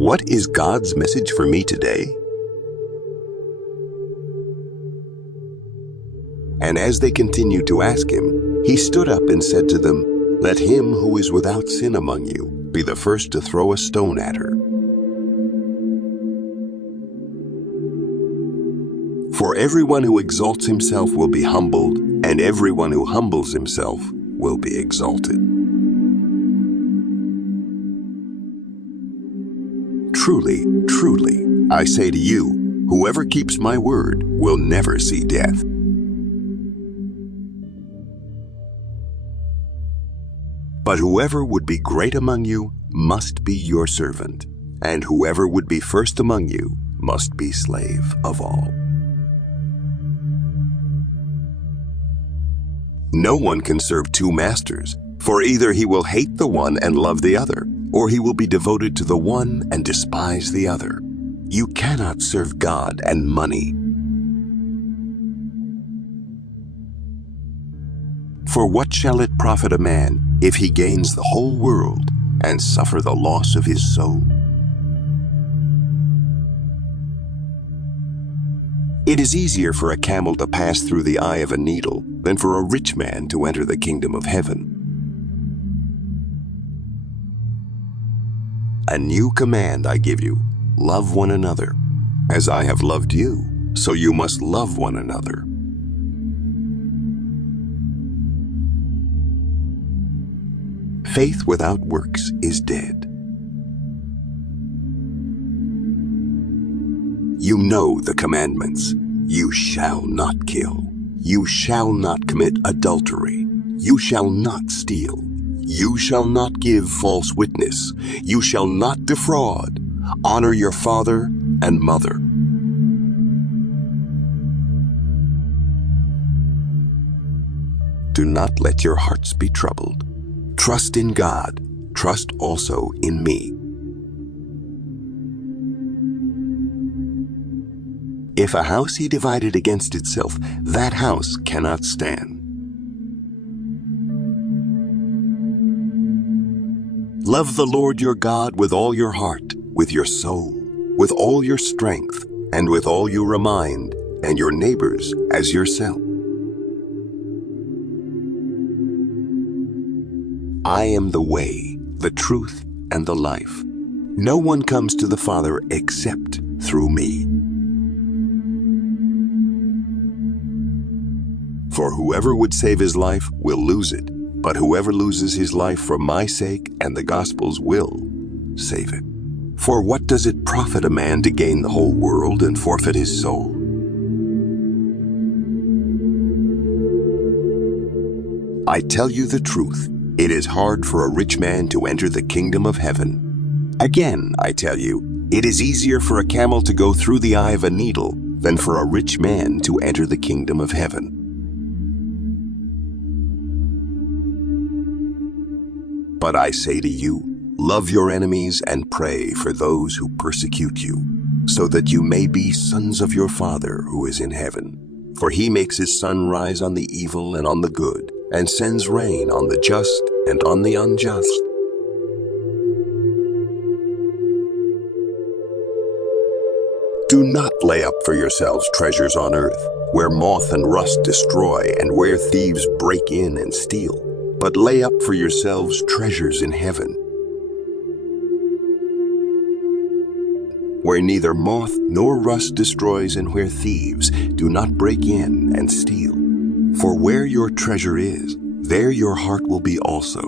What is God's message for me today? And as they continued to ask him, he stood up and said to them, "Let him who is without sin among you be the first to throw a stone at her." For everyone who exalts himself will be humbled, and everyone who humbles himself will be exalted. Truly, truly, I say to you, whoever keeps my word will never see death. But whoever would be great among you must be your servant, and whoever would be first among you must be slave of all. No one can serve two masters, for either he will hate the one and love the other, or he will be devoted to the one and despise the other. You cannot serve God and money. For what shall it profit a man if he gains the whole world and suffer the loss of his soul? It is easier for a camel to pass through the eye of a needle than for a rich man to enter the kingdom of heaven. A new command I give you, love one another. As I have loved you, so you must love one another. Faith without works is dead. You know the commandments. You shall not kill. You shall not commit adultery. You shall not steal. You shall not give false witness. You shall not defraud. Honor your father and mother. Do not let your hearts be troubled. Trust in God. Trust also in me. If a house be divided against itself, that house cannot stand. Love the Lord your God with all your heart, with your soul, with all your strength, and with all your mind, and your neighbors as yourself. I am the way, the truth, and the life. No one comes to the Father except through me. For whoever would save his life will lose it, but whoever loses his life for my sake and the gospel's will save it. For what does it profit a man to gain the whole world and forfeit his soul? I tell you the truth, it is hard for a rich man to enter the kingdom of heaven. Again, I tell you, it is easier for a camel to go through the eye of a needle than for a rich man to enter the kingdom of heaven. But I say to you, love your enemies and pray for those who persecute you, so that you may be sons of your Father who is in heaven. For he makes his sun rise on the evil and on the good, and sends rain on the just and on the unjust. Do not lay up for yourselves treasures on earth, where moth and rust destroy, and where thieves break in and steal. But lay up for yourselves treasures in heaven, where neither moth nor rust destroys and where thieves do not break in and steal. For where your treasure is, there your heart will be also.